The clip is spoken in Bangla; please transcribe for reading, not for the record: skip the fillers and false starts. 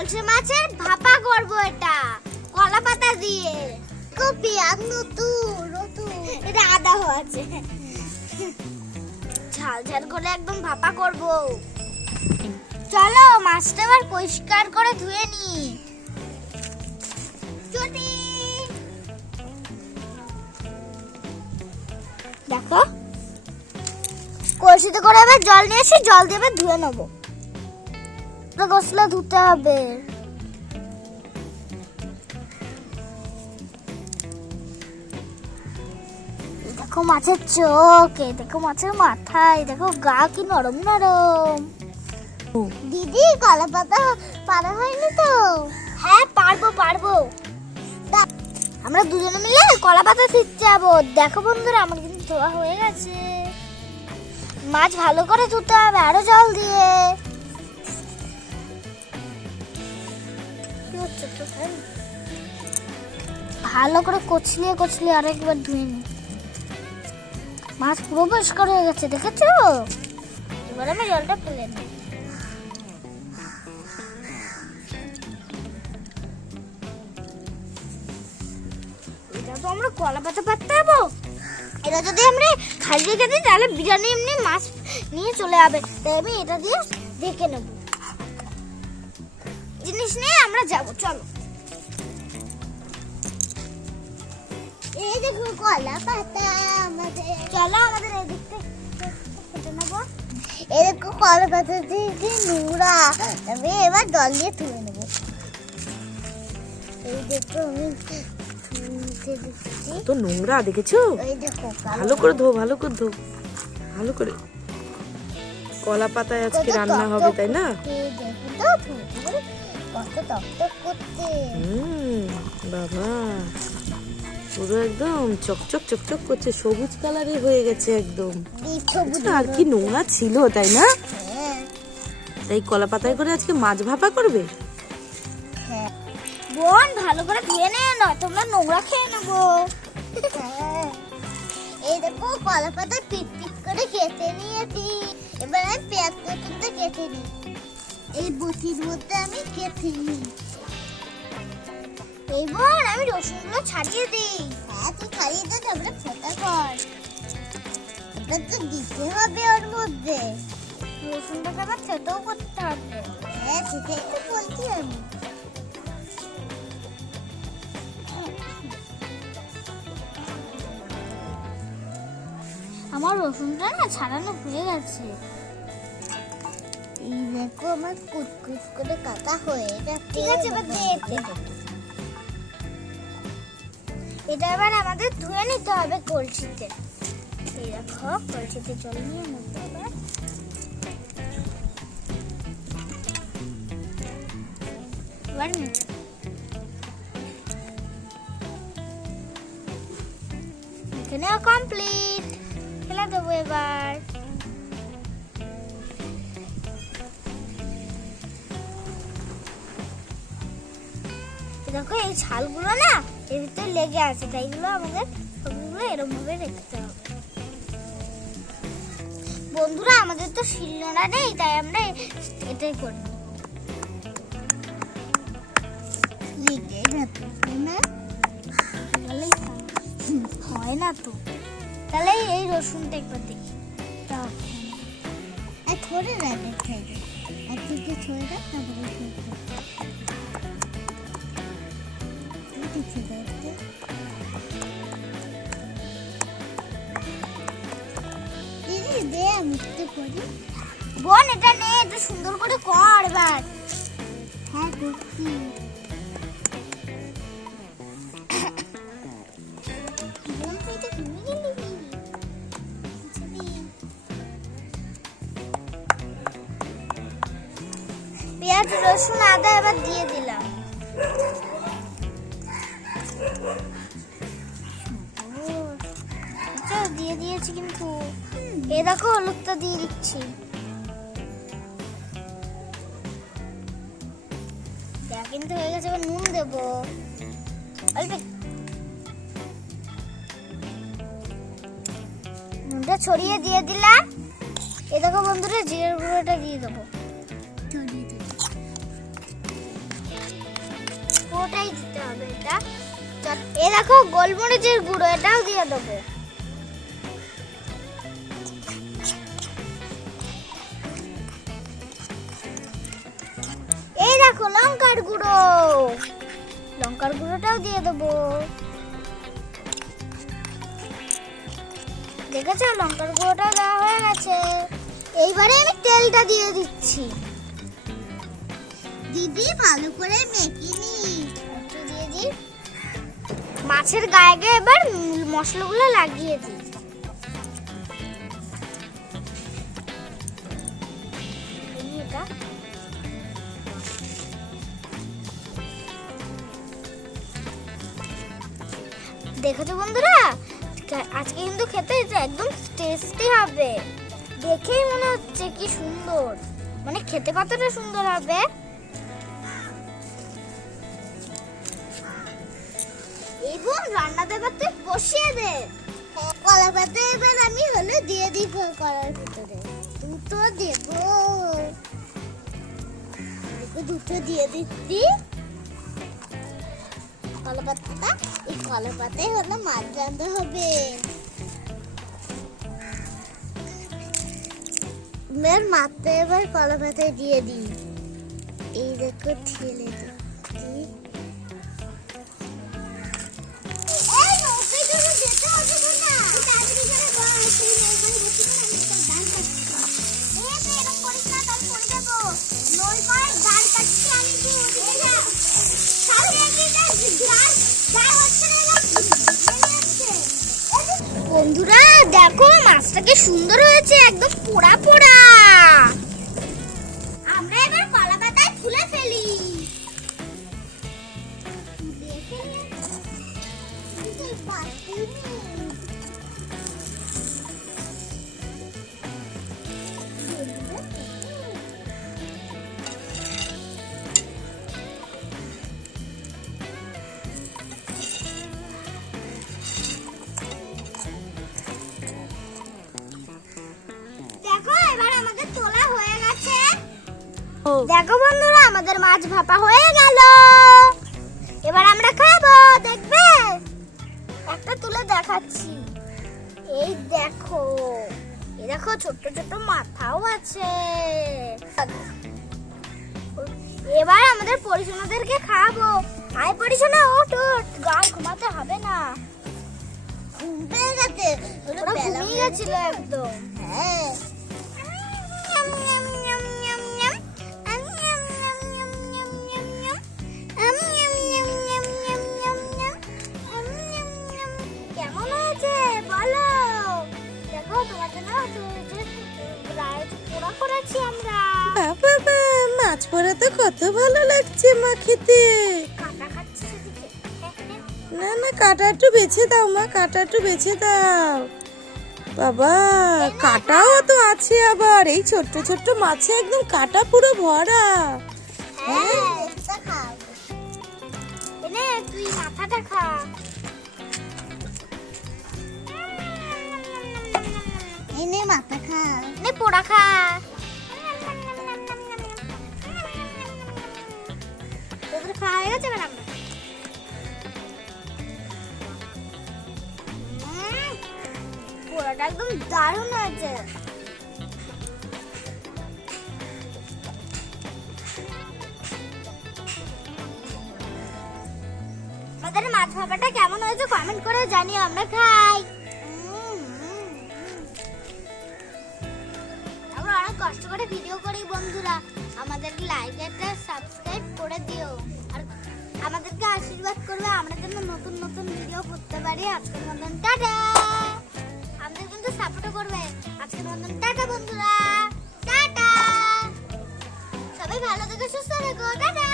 কলসি মাছের ভাপা করব এটা কলা পাতা দিয়ে। কপি আনু তু রতু এটা আদা আছে। ঝাল ঝাল করে একদম ভাপা করব। চলো মাছটা আবার পরিষ্কার করে ধুয়ে নি। চটি দেখো কলসিতে করে এবার জল নিয়ে এসে জল দিয়ে এবার ধুয়ে নেবো। গোসলে ধুতে হবে। দেখো মাছের চোখ, দেখো মাছের মাথা, দেখো গা কি নরম নরম। দিদি কলা পাতা পারা হয়নি তো? হ্যাঁ পারবো। আমরা দুজনে মিলে কলা পাতা ছিঁড়তে যাবো। দেখো বন্ধুরা আমার কিন্তু ধোয়া হয়ে গেছে। মাছ ভালো করে ধুতে হবে আরো জল দিয়ে। ভালো করে কচলিয়ে আরেকবার ধুয়ে নি। মাছ পুরো পরিষ্কার হয়ে গেছে, দেখেছো? এবার আমি জলটা ফেলে দিই। এটা তো আমরা কলা পাতা পাততে যাবো। এটা যদি আমরা খালি রেখে দিই তাহলে বিরিয়ানি এমনি মাছ নিয়ে চলে যাবে। তাই আমি এটা দিয়ে দেখে নেব। জিনিস নিয়ে আমরা যাবো, চলো। এই দেখো কলা পাতা আমাদের। চলো আমাদের এদিক থেকে কেটে নেবো। এই দেখো কলা পাতা দিয়ে নোংরা, আমি এবার জল দিয়ে ধুয়ে নেবো। এই দেখো আমি তো নোংরা দেখেছো? ভালো করে ধো ভালো করে। কলা পাতায় আজকে রান্না হবে তাই না? বাবা পুরো একদম চকচক করছে, সবুজ কালারে হয়ে গেছে একদম। আর কি নোংরা ছিল তাই না? তাই কলা পাতায় করে আজকে মাছ ভাপা করবে? বোন ভালো করে ধুয়ে নে, না তোমরা নোংরা খেয়ে নেবো। এই দেখো কলা পাতা পিট করে কেটে নিয়েছি। এবার আমি পেঁয়াজ কুচিটা কেটে নিই। এই বটির মধ্যে আমি কেটে নিই। এই বোন আমি রসুনগুলো ছাড়িয়ে দিই। হ্যাঁ তুই ছাড়িয়ে দে, তারপরে ফোটা কর। এটা তো দিতে হবে ওর মধ্যে। রসুনটাকে আবার থেতেও করতে হবে। হ্যাঁ সেটাই তো বলছি আমি। আমার রসুনটা না ছাড়ানো হয়ে গেছে। এই দেখো আমার কুচকুচ করে কাটা হয়ে গেছে। ঠিক আছে এবার দে। এটা এবার আমাদের ধুয়ে নিতে হবে কলসিতে। এই দেখো কলসিতে জল নিয়ে নিতে হবে। এবার এখানে কমপ্লিট। ফেলে দেবো এবার। দেখো এই ছালগুলো না এর ভিতরে লেগে আছে, তাই এগুলো আমাদের সবগুলো এরকম ভাবে রেখে হবে। বন্ধুরা আমাদের তো শিলনোড়া নেই, তাই আমরা এটাই করি। হয় না তো, তাহলে এই রসুনটা একবার দেখি। ছড়ে রাখে খাইবে, আর তুই ছড়ে রাখ তারপরে বোন এটা নে, এটা সুন্দর করে কর এবার। হ্যাঁ করছি। পেঁয়াজ রসুন আদা এবার দিয়ে দিলাম। দিয়ে দিয়েছি কিন্তু এ দেখো হলুদটা দিয়ে দিচ্ছি। কিন্তু হয়ে গেছে, এবার নুন দেবো অল্প। নুনটা ছড়িয়ে দিয়ে দিলাম। এ দেখো বন্ধুরা জিরের গুঁড়োটা দিয়ে দেবো। হবে এটা। এ দেখো গোলমরিচের গুঁড়ো, এটাও দিয়ে দেবো। এই দেখো লঙ্কার গুঁড়ো, লঙ্কার গুঁড়োটাও দিয়ে দেবো। দেখেছো লঙ্কার গুঁড়োটাও দেওয়া হয়ে গেছে। এইবারে আমি তেলটা দিয়ে দিচ্ছি। দিদি ভালো করে মেখে নি, একটু দিয়ে দিই। মাছের গায়ে গায়ে এবার মশলাগুলো লাগিয়ে দিই। এটা দেখেছো বন্ধুরা, আজকে কিন্তু খেতে এটা একদম টেস্টি হবে। দেখেই মনে হচ্ছে কি সুন্দর, মানে খেতে কতটা সুন্দর হবে। এবং রান্না দেবাতে বসিয়ে দে। কলা পাতা এবার আমি হলো দিয়ে দিব কলার ভিতরে। দুটো দেব, দুটো দিয়ে দিচ্ছি। কলা পাতা, এই কলা পাতায় হলো মাছ রান্না হবে। এবার মাছটা এবার কলা পাতায় দিয়ে দিই। এই দেখো ঠেলে দিই। বন্ধুরা দেখো মাছটা কি সুন্দর হয়েছে, একদম পোড়া পোড়া। আমরা এবার কলা পাতায় তুলে ফেলি। দেখো এবার আমাদের তোলা হয়ে গেছে। দেখো বন্ধুরা আমাদের মাছ ভাপা হয়ে গেল। এবার আমরা খাবো, দেখবে? একটা তুলে দেখাচ্ছি। এই দেখো, এই দেখো ছোট ছোট মাথাও আছে। এবার আমাদের পরিশোনাদেরকে খাবো। আয় পরিশোনা, ওঠ ওঠ, গায়ে ঘুমাতে হবে না। ঘুম পেয়ে গেছে, ওরা ঘুমিয়ে গেছিল একদম। হ্যাঁ কেমন হয়েছে বলো? দেখো তোমার জন্য পোড়া করেছি আমরা। বাবা, মাছ পোড়া তো কত ভালো লাগছে মা খেতে। কাটা খাচ্ছি সেদিকে। না না, কাটা একটু বেছে দাও মা, কাটা একটু বেছে দাও। বাবা, কাটাও তো আছে আবার। এই ছোট্ট ছোট্ট মাছে একদম কাটা পুরো ভরা। হ্যাঁ এটা খাও। এনে তুই মাথাটা খা। এনে মাথা খা, নে পোড়া খা। তোদের খাওয়া হয়ে গেছে ম্যাডাম? পোড়াটা একদম দারুণ হয়েছে। আমাদের মাছ ভাপাটা কেমন হয়েছে কমেন্ট করে জানিও, আমরা খাই। আমরা অনেক কষ্ট করে ভিডিও করি বন্ধুরা, আমাদেরকে লাইক একটা সাবস্ক্রাইব করে দিও আর আমাদেরকে আশীর্বাদ করবে, আমরা যেন নতুন নতুন ভিডিও করতে পারি। আজকের মতন টাটা। আমাদের কিন্তু সাপোর্ট করবে। আজকের মতন টাটা বন্ধুরা, টাটা। সবাই ভালো থেকো, সুস্থ থেকো, টাটা।